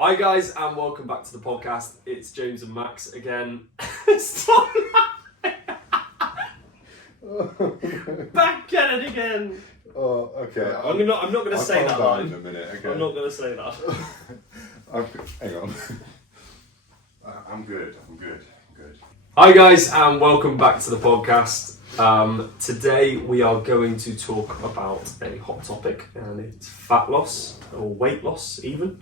Hi guys, and welcome back to the podcast. It's James and Max again. Stop back at it again. Oh, okay. I'm not going to say that in line. a minute. Okay. I'm not going to say that. Hang on. I'm good. Hi guys, and welcome back to the podcast. Today we are going to talk about a hot topic, and it's fat loss or weight loss even.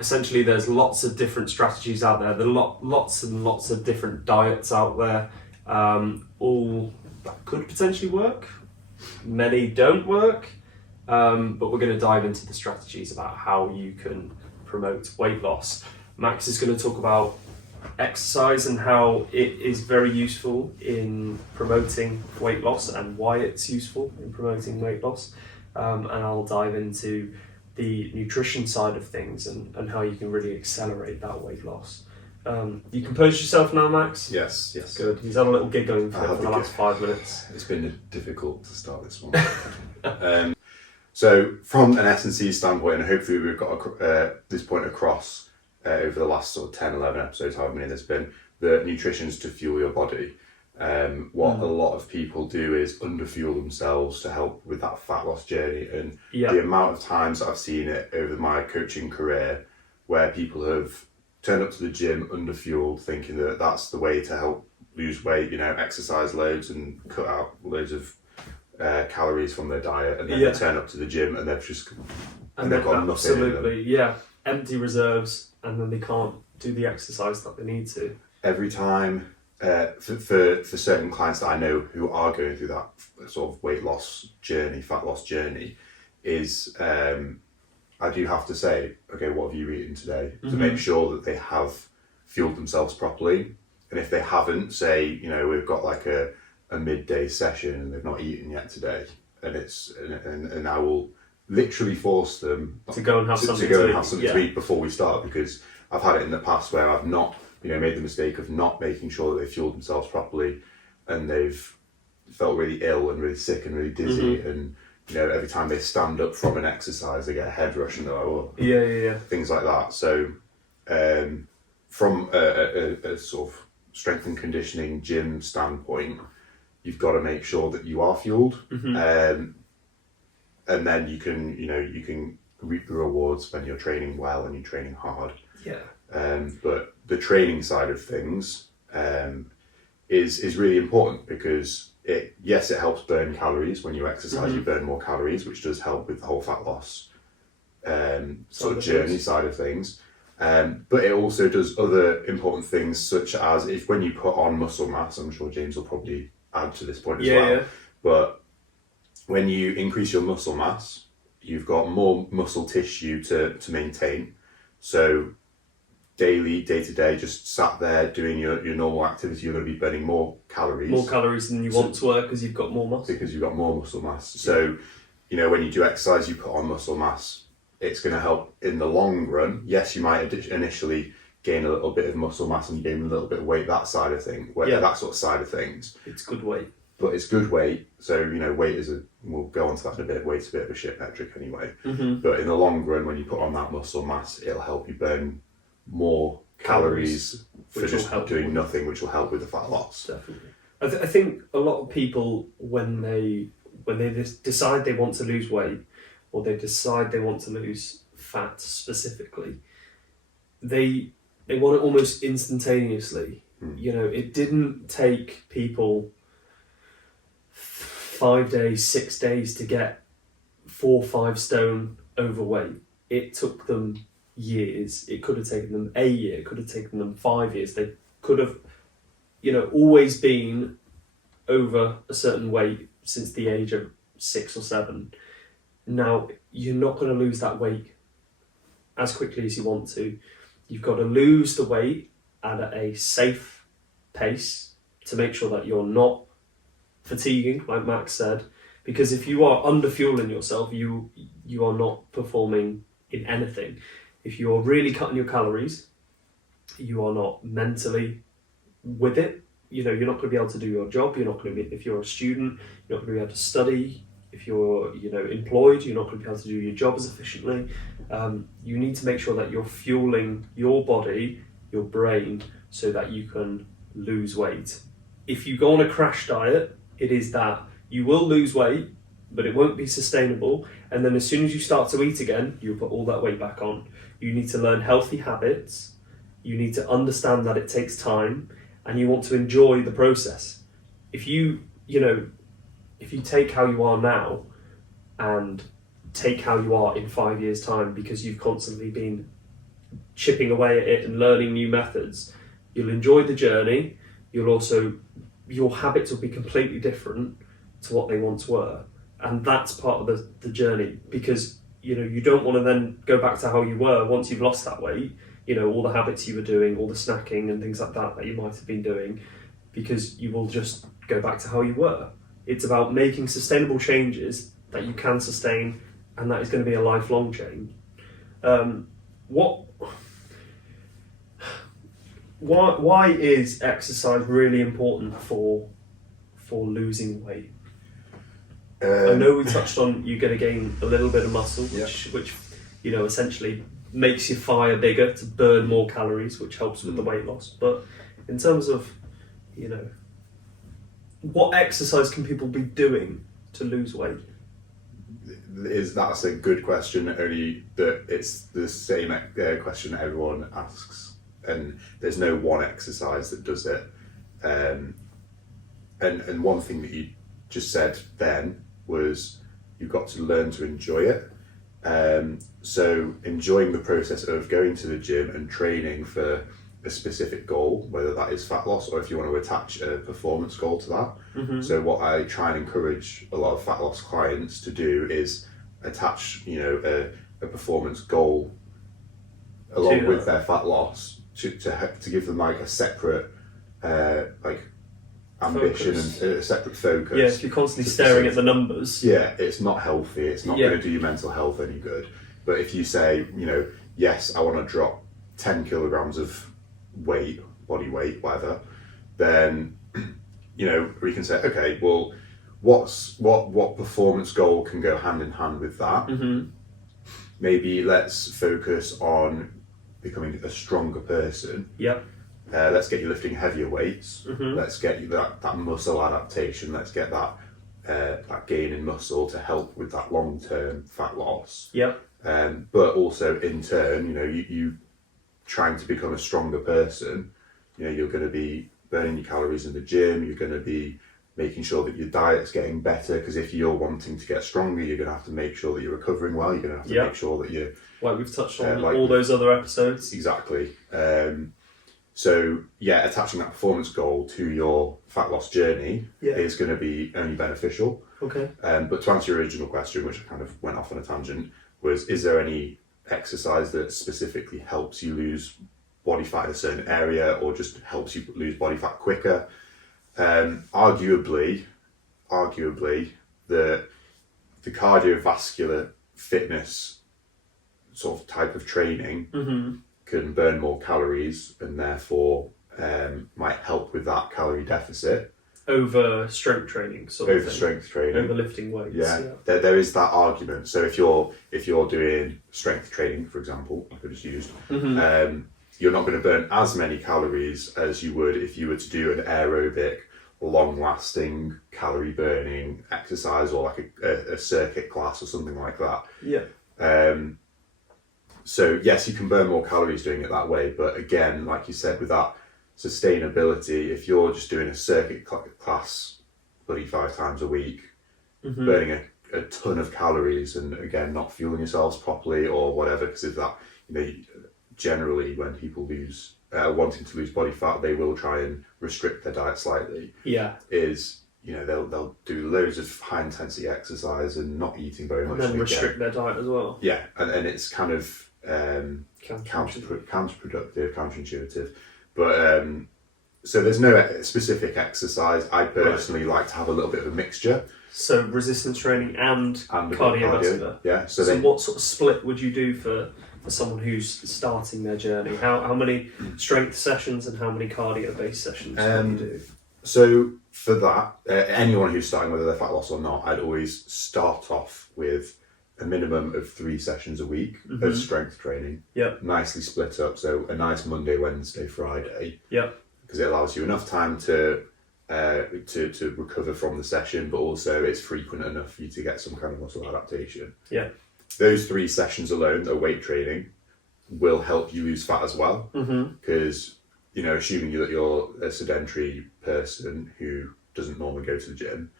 Essentially, there's lots of different strategies out there. There are lots and lots of different diets out there, all that could potentially work. Many don't work, but we're going to dive into the strategies about how you can promote weight loss. Max is going to talk about exercise and how it is very useful in promoting weight loss and why it's useful in promoting weight loss. And I'll dive into the nutrition side of things and how you can really accelerate that weight loss. You composed yourself now, Max? Yes. Good. He's had a little giggling for the last 5 minutes. It's been difficult to start this one. So, from an S&C standpoint, and hopefully we've got this point across over the last sort of 10, 11 episodes, however many there's been, that nutrition's to fuel your body. What a lot of people do is underfuel themselves to help with that fat loss journey, and the amount of times that I've seen it over my coaching career where people have turned up to the gym underfueled, thinking that that's the way to help lose weight, exercise loads and cut out loads of calories from their diet, and then they turn up to the gym and they've got nothing in them. Empty reserves, and then they can't do the exercise that they need to. Every time, for certain clients that I know who are going through that sort of weight loss journey, fat loss journey, is I do have to say, okay, what have you eaten today? To make sure that they have fueled themselves properly. And if they haven't, say, we've got like a midday session and they've not eaten yet today, and I will literally force them to go and have something to eat before we start, because I've had it in the past where I've not made the mistake of not making sure that they fueled themselves properly, and they've felt really ill and really sick and really dizzy, and every time they stand up from an exercise they get a head rush and they're like, oh, things like that. So from a sort of strength and conditioning gym standpoint, you've got to make sure that you are fueled, and then you can reap the rewards when you're training well and you're training hard. But the training side of things is really important, because it helps burn calories. When you exercise, you burn more calories, which does help with the whole fat loss sort of journey side of things. But it also does other important things, such as when you put on muscle mass. I'm sure James will probably add to this point as well. But when you increase your muscle mass, you've got more muscle tissue to maintain. So day to day, just sat there doing your normal activity, you're going to be burning more calories. More calories than you want to work, because you've got more muscle. Because you've got more muscle mass. So, when you do exercise, you put on muscle mass. It's going to help in the long run. Yes, you might initially gain a little bit of muscle mass and gain a little bit of weight, that side of things. That sort of side of things. It's good weight. But it's good weight. So, weight we'll go on to that in a bit. Weight's a bit of a shit metric anyway. But in the long run, when you put on that muscle mass, it'll help you burn more calories for just doing nothing, which will help with the fat loss. Definitely. I think a lot of people, when they decide they want to lose weight, or they decide they want to lose fat specifically, they want it almost instantaneously. It didn't take people 5 days, 6 days to get 4 or 5 stone overweight. It took them years. It could have taken them a year. It could have taken them 5 years. They could have, always been over a certain weight since the age of 6 or 7. Now, you're not going to lose that weight as quickly as you want to. You've got to lose the weight at a safe pace to make sure that you're not fatiguing, like Max said, because if you are underfueling yourself, you are not performing in anything. If you are really cutting your calories, you are not mentally with it. You're not going to be able to do your job. You're not going to be, if you're a student, you're not going to be able to study. If you're, employed, you're not going to be able to do your job as efficiently. You need to make sure that you're fueling your body, your brain, so that you can lose weight. If you go on a crash diet, it is that you will lose weight, but it won't be sustainable. And then as soon as you start to eat again, you'll put all that weight back on. You need to learn healthy habits. You need to understand that it takes time, and you want to enjoy the process. If you take how you are now and take how you are in 5 years' time, because you've constantly been chipping away at it and learning new methods, you'll enjoy the journey. Your habits will be completely different to what they once were. And that's part of the journey, because you don't want to then go back to how you were once you've lost that weight, all the habits you were doing, all the snacking and things like that you might have been doing, because you will just go back to how you were. It's about making sustainable changes that you can sustain, and that is going to be a lifelong change. Why is exercise really important for losing weight? I know we touched on you're going to gain a little bit of muscle, which essentially makes your fire bigger to burn more calories, which helps with the weight loss. But in terms of, what exercise can people be doing to lose weight? That's a good question, only that it's the same question everyone asks, and there's no one exercise that does it. And one thing that you just said then was you've got to learn to enjoy it. So enjoying the process of going to the gym and training for a specific goal, whether that is fat loss or if you want to attach a performance goal to that. Mm-hmm. So what I try and encourage a lot of fat loss clients to do is attach, a performance goal along with their fat loss to give them like a separate ambition focus. And a separate focus. Yeah, if you're constantly staring at the numbers. Yeah, it's not healthy. It's not going to do your mental health any good. But if you say, yes, I want to drop 10 kilograms of weight, body weight, whatever, then, we can say, okay, well, what performance goal can go hand in hand with that? Mm-hmm. Maybe let's focus on becoming a stronger person. Yep. Let's get you lifting heavier weights. Mm-hmm. Let's get you that muscle adaptation. Let's get that gain in muscle to help with that long-term fat loss. Yep. But also in turn, you trying to become a stronger person, you're going to be burning your calories in the gym. You're going to be making sure that your diet's getting better, because if you're wanting to get stronger, you're going to have to make sure that you're recovering well. You're going to have to make sure that you're... Like we've touched on all those other episodes. Exactly. So attaching that performance goal to your fat loss journey is going to be only beneficial. Okay. But to answer your original question, which I kind of went off on a tangent, was is there any exercise that specifically helps you lose body fat in a certain area, or just helps you lose body fat quicker? Arguably, the cardiovascular fitness sort of type of training mm-hmm. can burn more calories, and therefore might help with that calorie deficit. Over strength training, strength training. Over lifting weights. Yeah. There is that argument. So if you're doing strength training, for example, like I just used, mm-hmm. You're not going to burn as many calories as you would if you were to do an aerobic, long-lasting, calorie-burning exercise, or like a circuit class or something like that. Yeah. So yes, you can burn more calories doing it that way, but again, like you said, with that sustainability, if you're just doing a circuit class 5 times a week, mm-hmm. burning a ton of calories, and again, not fueling yourselves properly or whatever, because of that, generally when people wanting to lose body fat, they will try and restrict their diet slightly. Yeah. They'll do loads of high intensity exercise and not eating very much. And then restrict their diet as well. Yeah, and it's kind of counterproductive, counterintuitive. But so there's no specific exercise. I personally like to have a little bit of a mixture. So resistance training and cardiovascular. Yeah. So what sort of split would you do for someone who's starting their journey? How many strength sessions and how many cardio based sessions would you do? So for that, anyone who's starting, whether they're fat loss or not, I'd always start off with a minimum of 3 sessions a week of strength training. Yep. Nicely split up, so a nice Monday, Wednesday, Friday. Yep. Because it allows you enough time to recover from the session, but also it's frequent enough for you to get some kind of muscle adaptation. Yeah. Those 3 sessions alone, of weight training, will help you lose fat as well. Because, assuming that you're a sedentary person who doesn't normally go to the gym,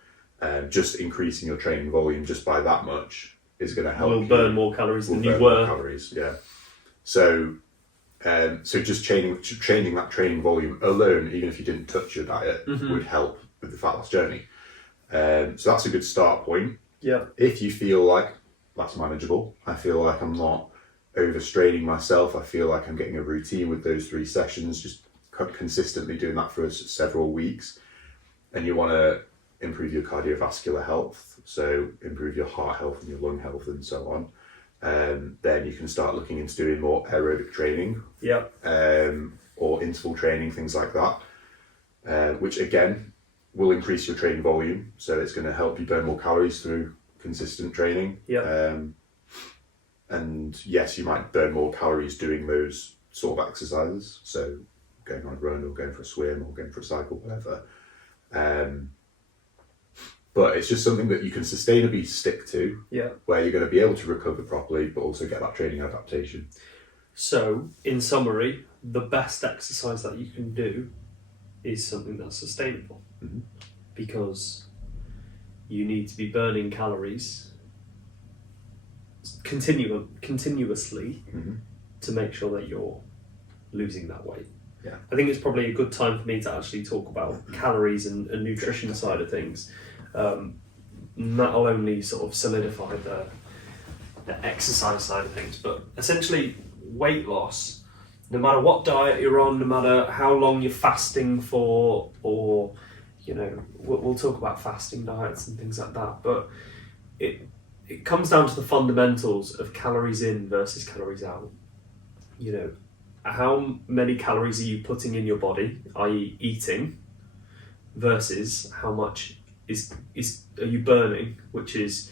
just increasing your training volume just by that much is going to help you burn more calories than you were. Calories, yeah. So just changing that training volume alone, even if you didn't touch your diet, would help with the fat loss journey. So that's a good start point. Yeah. If you feel like that's manageable, I feel like I'm not overstraining myself, I feel like I'm getting a routine with those 3 sessions, just consistently doing that for several weeks, and you want to improve your cardiovascular health, so improve your heart health and your lung health and so on, then you can start looking into doing more aerobic training, or interval training, things like that, which again will increase your training volume, so it's going to help you burn more calories through consistent training. And yes, you might burn more calories doing those sort of exercises, so going on a run or going for a swim or going for a cycle, whatever. But it's just something that you can sustainably stick to, where you're going to be able to recover properly, but also get that training adaptation. So, in summary, the best exercise that you can do is something that's sustainable, because you need to be burning calories continuously to make sure that you're losing that weight. Yeah. I think it's probably a good time for me to actually talk about calories and nutrition side of things. That'll only sort of solidify the exercise side of things, but essentially weight loss, no matter what diet you're on, no matter how long you're fasting for, or we'll talk about fasting diets and things like that, but it comes down to the fundamentals of calories in versus calories out. How many calories are you putting in your body, i.e. eating, versus how much are you burning, which is,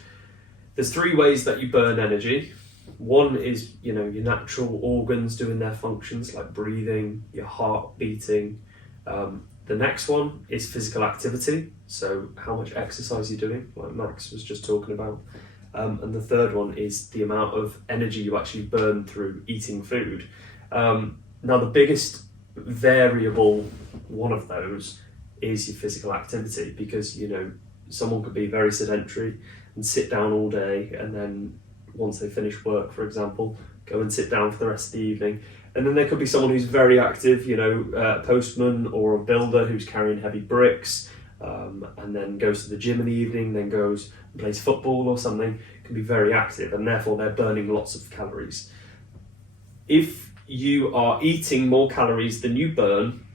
there's 3 ways that you burn energy. One is, your natural organs doing their functions, like breathing, your heart beating. The next one is physical activity, so how much exercise you're doing, like Max was just talking about. And the third one is the amount of energy you actually burn through eating food. Now, the biggest variable one of those is your physical activity, because someone could be very sedentary and sit down all day, and then once they finish work, for example, go and sit down for the rest of the evening. And then there could be someone who's very active, a postman or a builder who's carrying heavy bricks, and then goes to the gym in the evening, then goes and plays football or something, can be very active, and therefore they're burning lots of calories. If you are eating more calories than you burn,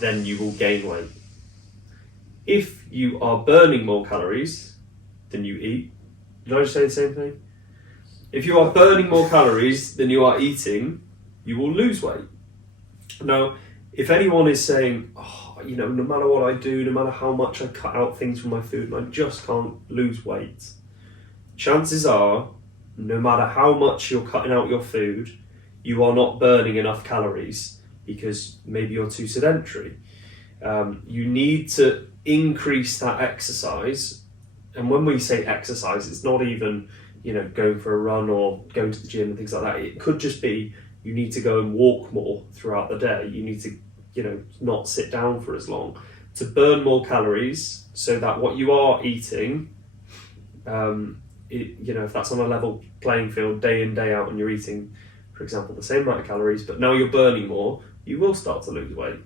then you will gain weight. If you are burning more calories than you eat, did I just say the same thing? If you are burning more calories than you are eating, you will lose weight. Now, if anyone is saying, no matter what I do, no matter how much I cut out things from my food, I just can't lose weight, chances are, no matter how much you're cutting out your food, you are not burning enough calories, because maybe you're too sedentary. You need to increase that exercise. And when we say exercise, it's not even, going for a run or going to the gym and things like that. It could just be you need to go and walk more throughout the day. You need to, not sit down for as long to burn more calories, so that what you are eating, if that's on a level playing field day in, day out, and you're eating, for example, the same amount of calories, but now you're burning more, you will start to lose weight.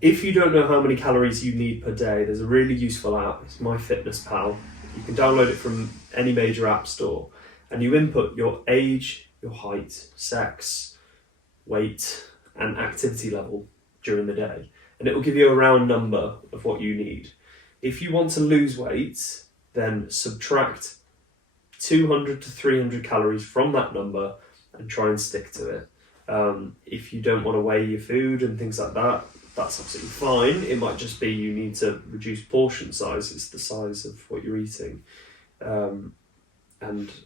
If you don't know how many calories you need per day, there's a really useful app. It's MyFitnessPal. You can download it from any major app store, and you input your age, your height, sex, weight, and activity level during the day, and it will give you a round number of what you need. If you want to lose weight, then subtract 200 to 300 calories from that number and try and stick to it. If you don't want to weigh your food and things like that, that's absolutely fine. It might just be you need to reduce portion size. It's the size of what you're eating, and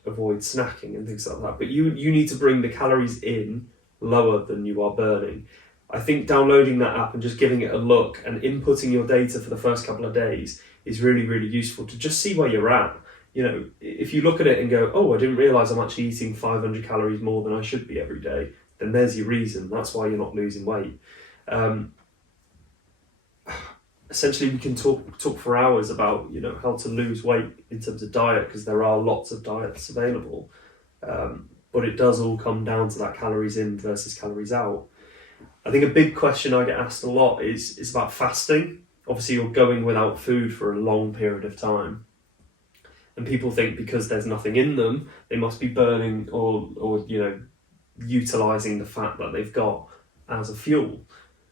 avoid snacking and things like that. But you need to bring the calories in lower than you are burning. I think downloading that app and just giving it a look and inputting your data for the first couple of days is really, really useful to just see where you're at. You know, if you look at it and go, oh, I didn't realise I'm actually eating 500 calories more than I should be every day, then there's your reason. That's why you're not losing weight. Essentially, we can talk for hours about, you know, how to lose weight in terms of diet, because there are lots of diets available. But it does all come down to that calories in versus calories out. I think a big question I get asked a lot is about fasting. Obviously, you're going without food for a long period of time. And people think because there's nothing in them, they must be burning or you know, utilising the fat that they've got as a fuel.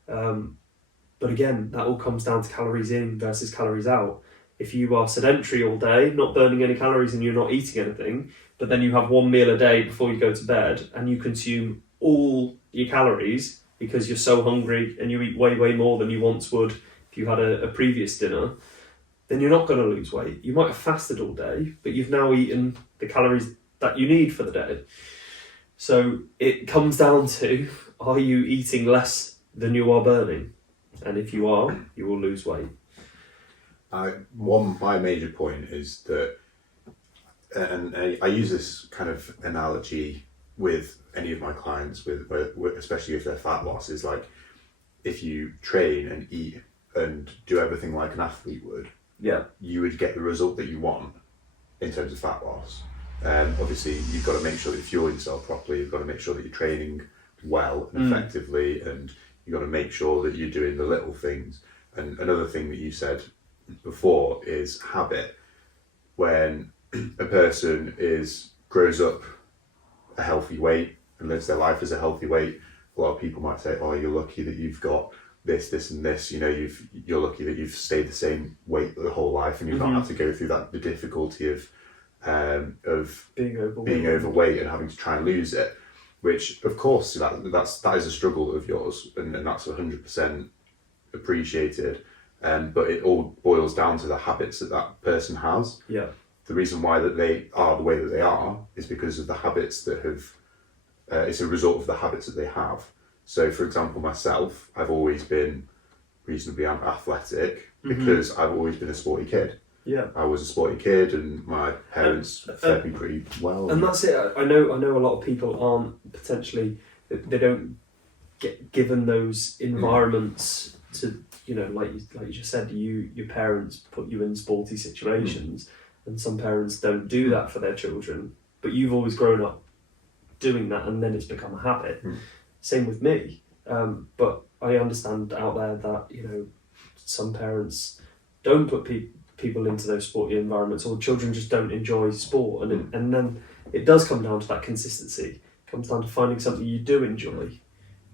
But again, that all comes down to calories in versus calories out. If you are sedentary all day, not burning any calories and you're not eating anything, but then you have one meal a day before you go to bed and you consume all your calories because you're so hungry and you eat way, way more than you once would if you had a previous dinner, then you're not going to lose weight. You might have fasted all day, but you've now eaten the calories that you need for the day. So it comes down to, are you eating less than you are burning? And if you are, you will lose weight. My major point is that, and I use this kind of analogy with any of my clients, with especially if they're fat loss, is like if you train and eat and do everything like an athlete would, you would get the result that you want in terms of fat loss. Obviously, you've got to make sure that you're fueling yourself properly. You've got to make sure that you're training well and effectively, and you've got to make sure that you're doing the little things. And another thing that you said before is habit. When a person grows up a healthy weight and lives their life as a healthy weight, a lot of people might say, "Oh, you're lucky that you've got this, this, and this. You know, you're lucky that you've stayed the same weight the whole life, and you've not had to go through the difficulty of being overweight and having to try and lose it." Which, of course, that is a struggle of yours, and that's 100% appreciated. But it all boils down to the habits that person has. Yeah. The reason why that they are the way that they are is because of the habits that have. It's a result of the habits that they have. So, for example, myself, I've always been reasonably athletic because I've always been a sporty kid. Yeah, I was a sporty kid, and my parents fed me pretty well. And that's it. I know a lot of people aren't potentially, they don't get given those environments to, you know, like you just said, your parents put you in sporty situations, and some parents don't do that for their children. But you've always grown up doing that, and then it's become a habit. Same with me. But I understand out there that, you know, some parents don't put people into those sporty environments, or children just don't enjoy sport, and then it does come down to that consistency. It comes down to finding something you do enjoy.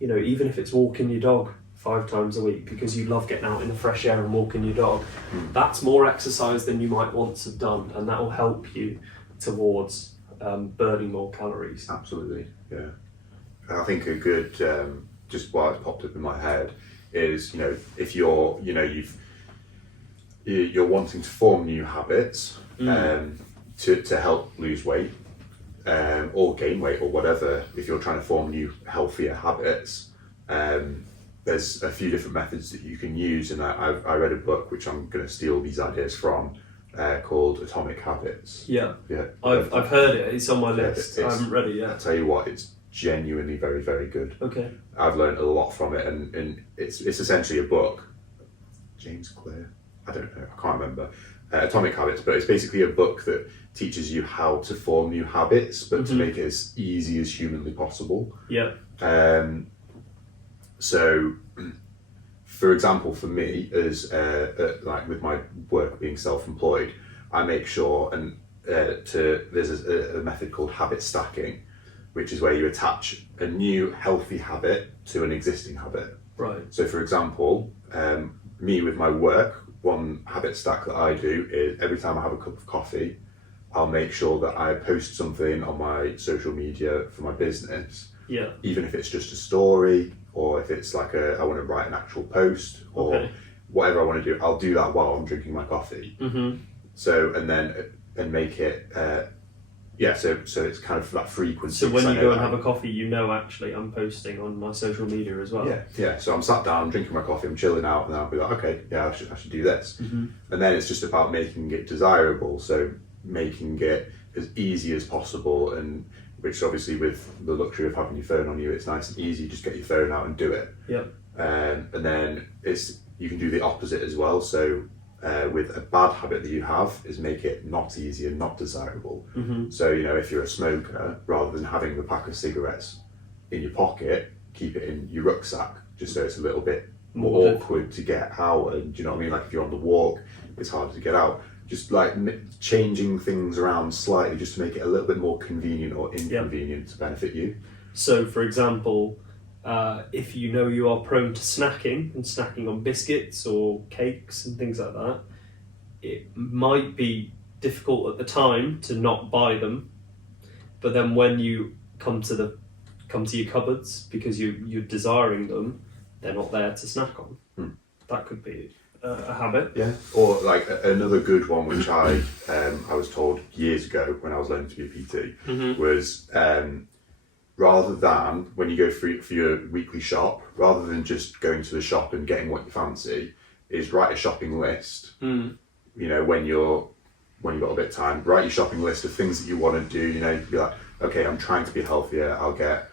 You know, even if it's walking your dog 5 times a week because you love getting out in the fresh air and walking your dog, that's more exercise than you might once have done, and that will help you towards burning more calories. Absolutely, yeah. I think a good, just why it popped up in my head is, you know, if you're wanting to form new habits to help lose weight or gain weight or whatever, if you're trying to form new healthier habits, there's a few different methods that you can use. And I read a book which I'm going to steal these ideas from, called Atomic Habits. Yeah. I've heard it. It's on my list. I haven't read it yet. I tell you what, it's genuinely very, very good. Okay. I've learned a lot from it, and it's essentially a book. James Clear? I don't know, I can't remember. Atomic Habits, but it's basically a book that teaches you how to form new habits, but to make it as easy as humanly possible. Yeah. So, for example, for me, as like with my work being self-employed, I make sure there's a method called habit stacking, which is where you attach a new healthy habit to an existing habit. Right. So, for example, me with my work, one habit stack that I do is every time I have a cup of coffee, I'll make sure that I post something on my social media for my business. Yeah. Even if it's just a story, or if it's like I want to write an actual post, or whatever I want to do, I'll do that while I'm drinking my coffee. So, and make it, so it's kind of that frequency. So when you go and have a coffee, you know, actually I'm posting on my social media as well. Yeah. So I'm sat down, drinking my coffee, I'm chilling out, and I'll be like, okay, yeah, I should do this. And then it's just about making it desirable. So making it as easy as possible, and which obviously with the luxury of having your phone on you, it's nice and easy. Just get your phone out and do it. Yeah. And then you can do the opposite as well. So with a bad habit that you have, is make it not easy and not desirable. So, you know, if you're a smoker, rather than having the pack of cigarettes in your pocket, keep it in your rucksack, just so it's a little bit more awkward to get out. And do you know what I mean? Like if you're on the walk, it's harder to get out. Just like changing things around slightly, just to make it a little bit more convenient or inconvenient to benefit you. So, for example, if you know you are prone to snacking and snacking on biscuits or cakes and things like that, it might be difficult at the time to not buy them, but then when you come to your cupboards because you're desiring them, they're not there to snack on. That could be a habit. Yeah. Or like another good one, which I was told years ago when I was learning to be a PT, was rather than when you go for your weekly shop, rather than just going to the shop and getting what you fancy, is write a shopping list. You know, when you've got a bit of time, write your shopping list of things that you want to do. You know, you can be like, okay, I'm trying to be healthier. I'll get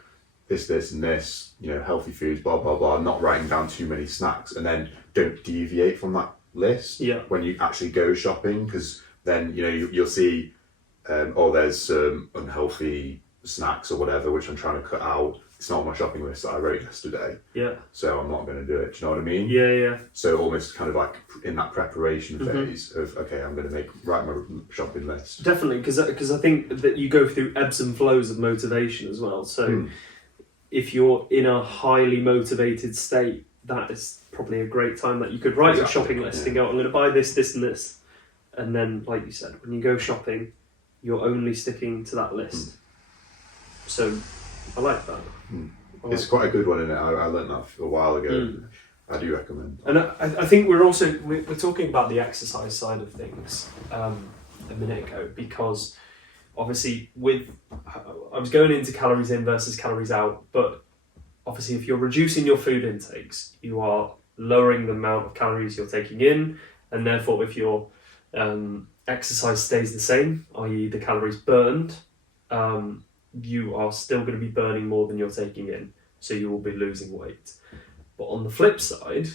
this, and this. You know, healthy foods, blah blah blah. Not writing down too many snacks, and then don't deviate from that list when you actually go shopping, because then you know you'll see, there's some unhealthy snacks or whatever which I'm trying to cut out. It's not on my shopping list that I wrote yesterday. Yeah. So I'm not going to do it. Do you know what I mean? Yeah. So almost kind of like in that preparation phase of, okay, I'm going to write my shopping list. Definitely, because I think that you go through ebbs and flows of motivation as well. So if you're in a highly motivated state, that is probably a great time that you could write your shopping list and go, I'm going to buy this, this and this. And then, like you said, when you go shopping, you're only sticking to that list. So I like that. It's quite a good one, isn't it? I learned that a while ago. I do recommend. And I think we're talking about the exercise side of things a minute ago, because obviously I was going into calories in versus calories out, but obviously if you're reducing your food intakes, you are lowering the amount of calories you're taking in, and therefore if your exercise stays the same, i.e. the calories burned, you are still going to be burning more than you're taking in, so you will be losing weight. But on the flip side,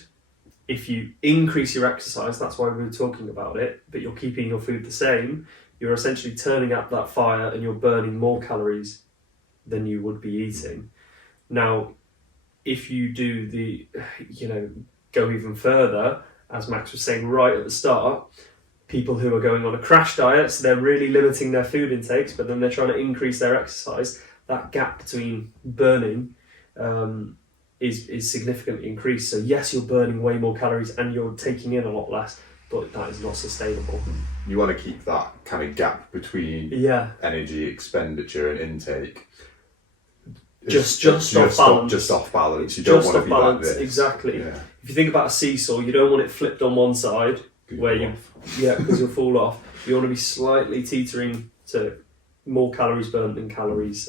if you increase your exercise, that's why we were talking about it, but you're keeping your food the same, you're essentially turning up that fire and you're burning more calories than you would be eating. Now, if you do go even further, as Max was saying right at the start, people who are going on a crash diet, so they're really limiting their food intakes, but then they're trying to increase their exercise, that gap between burning is significantly increased. So yes, you're burning way more calories and you're taking in a lot less, but that is not sustainable. You want to keep that kind of gap between energy expenditure and intake just off balance. Just off balance. You don't want to be like this. Exactly. Yeah. If you think about a seesaw, you don't want it flipped on one side because you'll fall off. You want to be slightly teetering to more calories burnt than calories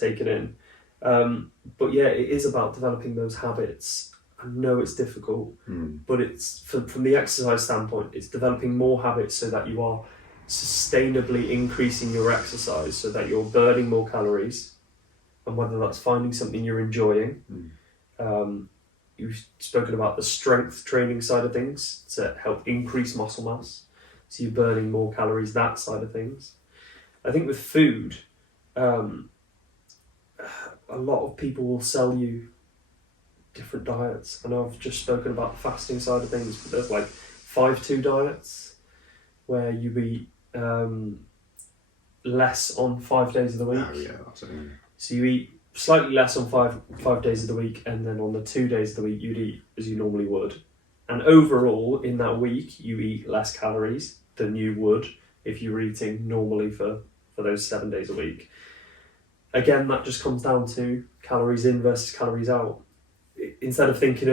taken in. But yeah, it is about developing those habits. I know it's difficult, but it's from the exercise standpoint, it's developing more habits so that you are sustainably increasing your exercise, so that you're burning more calories, and whether that's finding something you're enjoying. You've spoken about the strength training side of things to help increase muscle mass, so you're burning more calories, that side of things. I think with food, a lot of people will sell you different diets. I know I've just spoken about the fasting side of things, but there's like 5-2 diets where you eat less on 5 days of the week. Oh yeah, that's it. So you eat slightly less on five days of the week, and then on the 2 days of the week you'd eat as you normally would. And overall in that week you eat less calories than you would if you were eating normally for those 7 days a week. Again, that just comes down to calories in versus calories out. Instead of thinking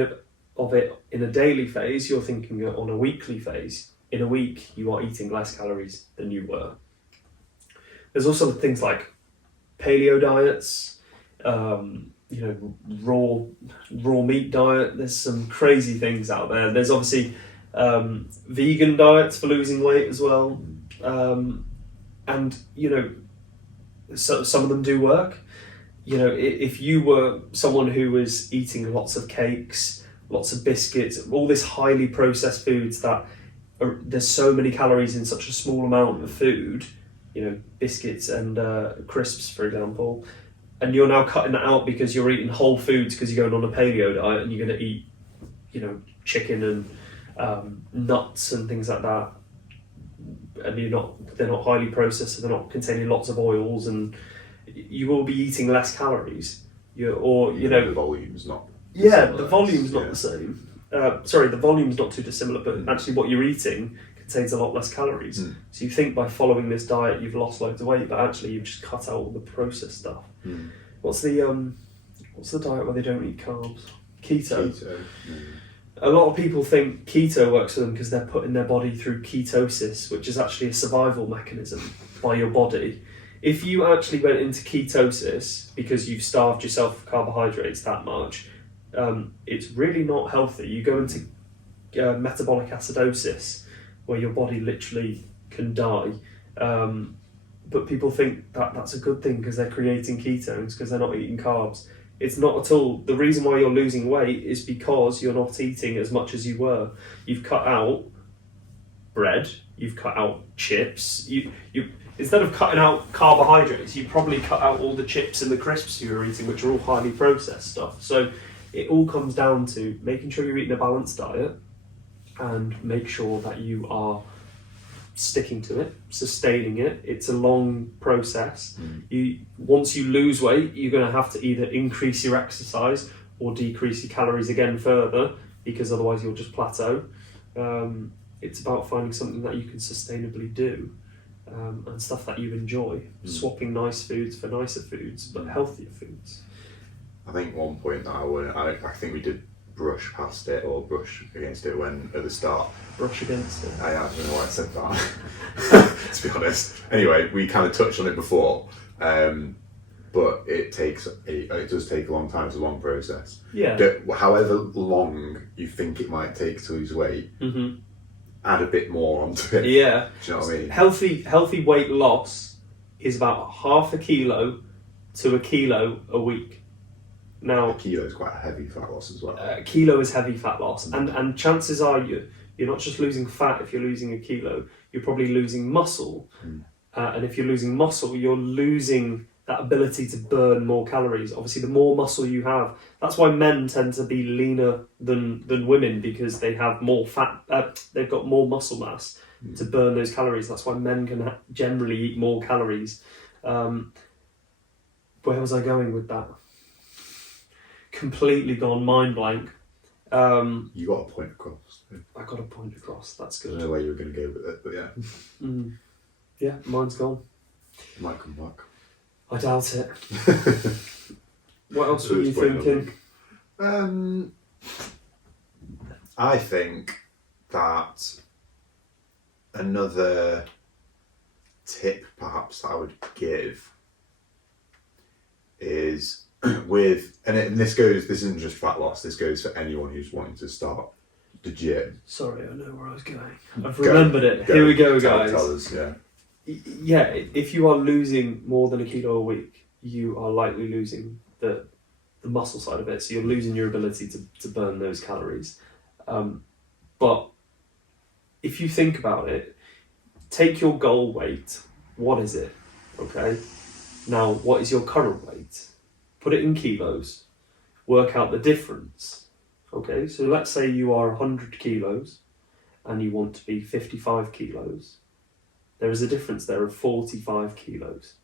of it in a daily phase, you're thinking on a weekly phase. In a week, you are eating less calories than you were. There's also things like paleo diets, raw meat diet. There's some crazy things out there. There's obviously vegan diets for losing weight as well. And so some of them do work. If you were someone who was eating lots of cakes, lots of biscuits, all this highly processed foods there's so many calories in such a small amount of food, biscuits and crisps, for example, and you're now cutting that out because you're eating whole foods because you're going on a paleo diet and you're going to eat, chicken and nuts and things like that, and they're not highly processed, so they're not containing lots of oils, and you will be eating less calories. The volume's not. The volume's not the same. The volume's not too dissimilar, but actually what you're eating contains a lot less calories. So you think by following this diet you've lost loads of weight, but actually you've just cut out all the processed stuff. What's the diet where they don't eat carbs? Keto. A lot of people think keto works for them because they're putting their body through ketosis, which is actually a survival mechanism by your body. If you actually went into ketosis because you've starved yourself of carbohydrates that much, it's really not healthy. You go into metabolic acidosis, where your body literally can die. But people think that that's a good thing because they're creating ketones because they're not eating carbs. It's not at all. The reason why you're losing weight is because you're not eating as much as you were. You've cut out bread, you've cut out chips, you instead of cutting out carbohydrates, you probably cut out all the chips and the crisps you were eating, which are all highly processed stuff. So it all comes down to making sure you're eating a balanced diet and make sure that you are sticking to it, sustaining it. It's a long process. Once you lose weight, you're going to have to either increase your exercise or decrease your calories again further, because otherwise you'll just plateau. It's about finding something that you can sustainably do, and stuff that you enjoy, swapping nice foods for nicer foods, but healthier foods. I think one point that I think we did brush past it or brush against it when at the start. Brush against it. I don't know why I said that, to be honest. Anyway, we kind of touched on it before, but it does take a long time. It's a long process. Yeah. However long you think it might take to lose weight, add a bit more onto it. Yeah. Do you know what I mean? Healthy weight loss is about 0.5 kilo to 1 kilo a week. Now, a kilo is quite a heavy fat loss as well. A kilo is heavy fat loss, and chances are you're not just losing fat. If you're losing 1 kilo, you're probably losing muscle, and if you're losing muscle, you're losing that ability to burn more calories. Obviously, the more muscle you have, that's why men tend to be leaner than women, because they have more fat. They've got more muscle mass to burn those calories. That's why men can generally eat more calories. Where was I going with that? Completely gone mind blank. You got a point across. I got a point across. That's good. I don't know where you were going to go with it, but yeah. Yeah, mine's gone. It might come back. I doubt it. What else were you thinking? I think that another tip perhaps that I would give is this isn't just fat loss, this goes for anyone who's wanting to start the gym. Sorry, I know where I was going. I've remembered it. Here we go, guys. Tell us, yeah, if you are losing more than 1 kilo a week, you are likely losing the muscle side of it, so you're losing your ability to burn those calories. But if you think about it, take your goal weight. What is it? Okay. Now, what is your current weight? Put it in kilos. Work out the difference. Okay, so let's say you are 100 kilos and you want to be 55 kilos. There is a difference there of 45 kilos.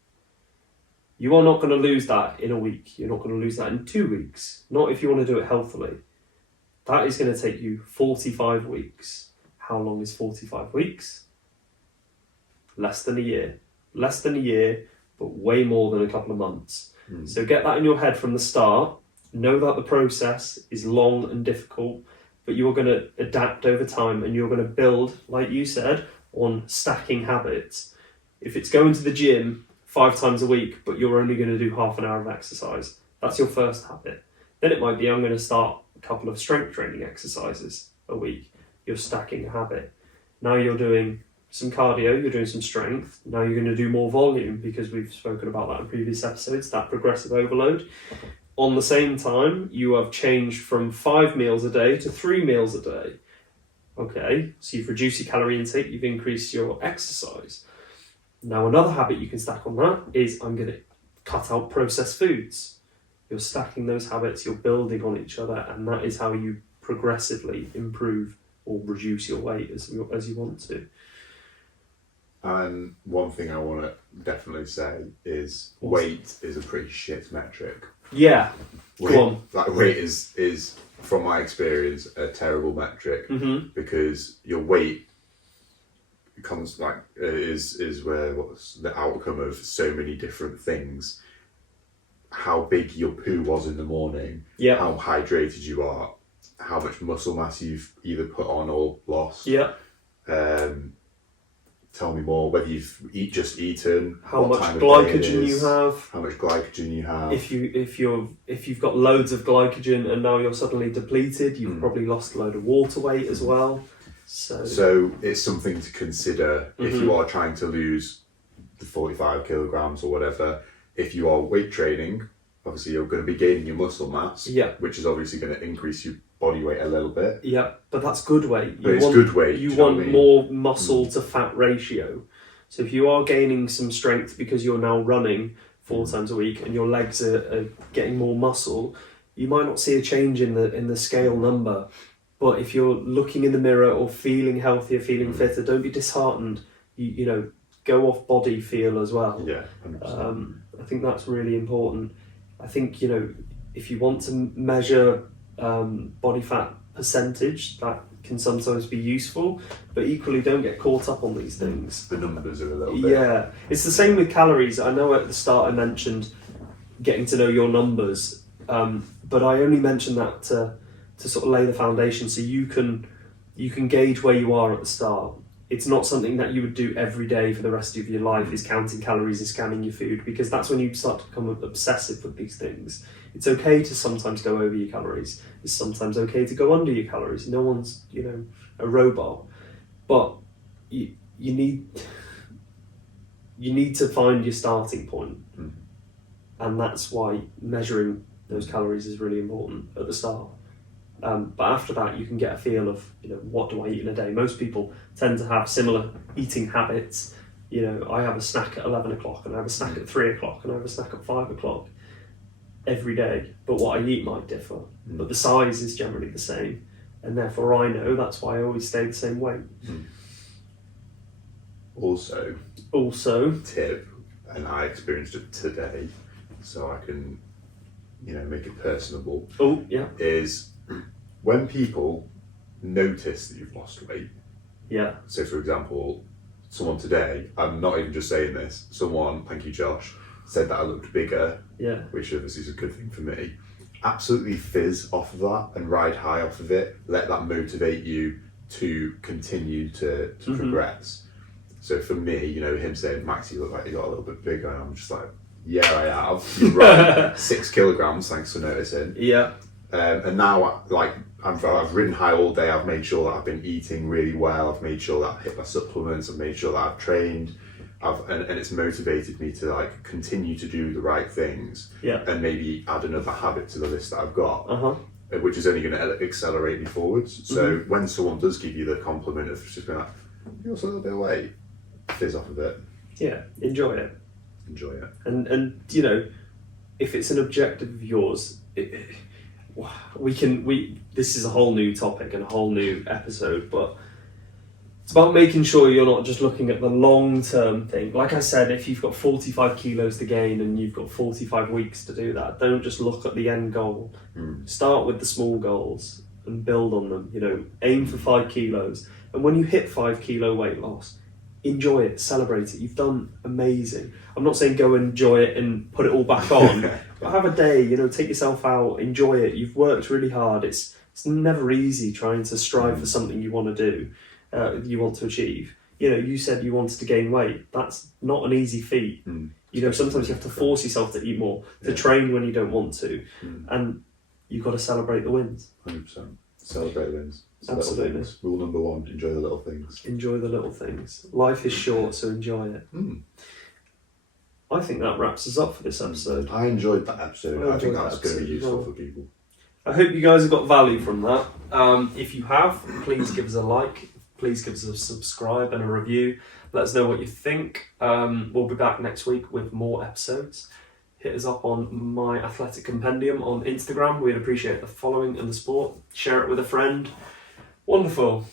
You are not going to lose that in a week. You're not going to lose that in 2 weeks. Not if you want to do it healthily. That is going to take you 45 weeks. How long is 45 weeks? less than a year. Less than a year, but way more than a couple of months. So get that in your head from the start. Know that the process is long and difficult, but you're going to adapt over time and you're going to build, like you said, on stacking habits. If it's going to the gym 5 times a week, but you're only going to do half an hour of exercise, that's your first habit. Then it might be, I'm going to start a couple of strength training exercises a week. You're stacking a habit. Now you're doing some cardio, you're doing some strength. Now you're going to do more volume, because we've spoken about that in previous episodes, that progressive overload. On the same time, you have changed from 5 meals a day to 3 meals a day. Okay, so you've reduced your calorie intake, you've increased your exercise. Now another habit you can stack on that is, I'm going to cut out processed foods. You're stacking those habits, you're building on each other, and that is how you progressively improve or reduce your weight as you want to. And one thing I want to definitely say is weight is a pretty shit metric. Yeah, go on. Like weight is from my experience a terrible metric, because your weight comes is what's the outcome of so many different things. How big your poo was in the morning, how hydrated you are, how much muscle mass you've either put on or lost. Tell me more, whether you've just eaten, how much glycogen you have, how much glycogen you have. If you've got loads of glycogen and now you're suddenly depleted, you've probably lost a load of water weight as well. So it's something to consider if you are trying to lose the 45 kilograms or whatever. If you are weight training, obviously you're going to be gaining your muscle mass, which is obviously going to increase your body weight a little bit. Yeah, but that's good weight. Good weight. You want more muscle to fat ratio. So if you are gaining some strength because you're now running 4 times a week and your legs are getting more muscle, you might not see a change in the scale number. But if you're looking in the mirror or feeling healthier, feeling fitter, don't be disheartened. You know, go off body feel as well. Yeah, 100%. I think that's really important. I think, you know, if you want to measure body fat percentage, that can sometimes be useful, but equally don't get caught up on these things. The numbers are a little bit. Yeah, it's the same with calories. I know at the start I mentioned getting to know your numbers, but I only mentioned that to sort of lay the foundation so you can gauge where you are at the start. It's not something that you would do every day for the rest of your life, is counting calories and scanning your food, because that's when you start to become obsessive with these things. It's okay to sometimes go over your calories. It's sometimes okay to go under your calories. No one's, you know, a robot. But you need to find your starting point. And that's why measuring those calories is really important at the start. But after that, you can get a feel of, you know, what do I eat in a day? Most people tend to have similar eating habits. You know, I have a snack at 11 o'clock and I have a snack at 3 o'clock and I have a snack at 5 o'clock every day. But what I eat might differ. But the size is generally the same. And therefore I know that's why I always stay the same weight. Also, tip, and I experienced it today, so I can, you know, make it personable. Oh, yeah. Is when people notice that you've lost weight. Yeah. So, for example, someone today, I'm not even just saying this, someone, thank you Josh, said that I looked bigger, which obviously is a good thing for me. Absolutely fizz off of that and ride high off of it. Let that motivate you to continue to progress. So for me, you know, him saying, Max, you look like you got a little bit bigger, and I'm just like, yeah, I have. You're right. 6 kilograms, thanks for noticing. Yeah. And now, I've ridden high all day. I've made sure that I've been eating really well. I've made sure that I've hit my supplements. I've made sure that I've trained. And it's motivated me to like continue to do the right things. Yeah. And maybe add another habit to the list that I've got, which is only going to accelerate me forwards. So when someone does give you the compliment of just being like, you lost a little bit of weight, fizz off a bit. Yeah, enjoy it. And you know, if it's an objective of yours, this is a whole new topic and a whole new episode, but it's about making sure you're not just looking at the long-term thing. Like I said, if you've got 45 kilos to gain and you've got 45 weeks to do that, don't just look at the end goal. Start with the small goals and build on them. You know, aim for 5 kilos. And when you hit 5 kilo weight loss, enjoy it, celebrate it. You've done amazing. I'm not saying go and enjoy it and put it all back on, but have a day, you know, take yourself out, enjoy it. You've worked really hard. It's never easy trying to strive for something you want to do, you want to achieve. You know, you said you wanted to gain weight. That's not an easy feat. You know, sometimes you have to force yourself to eat more, to train when you don't want to, and you've got to celebrate the wins. 100%. Celebrate wins. Absolutely. Little things. Rule number 1, enjoy the little things. Enjoy the little things. Life is short, so enjoy it. I think that wraps us up for this episode. I enjoyed that episode. I think that's going to be useful for people. I hope you guys have got value from that. If you have, please give us a like. Please give us a subscribe and a review. Let us know what you think. We'll be back next week with more episodes. Hit us up on My Athletic Compendium on Instagram. We'd appreciate the following and the support. Share it with a friend. Wonderful.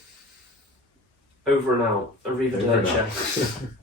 Over and out. Arrivederci.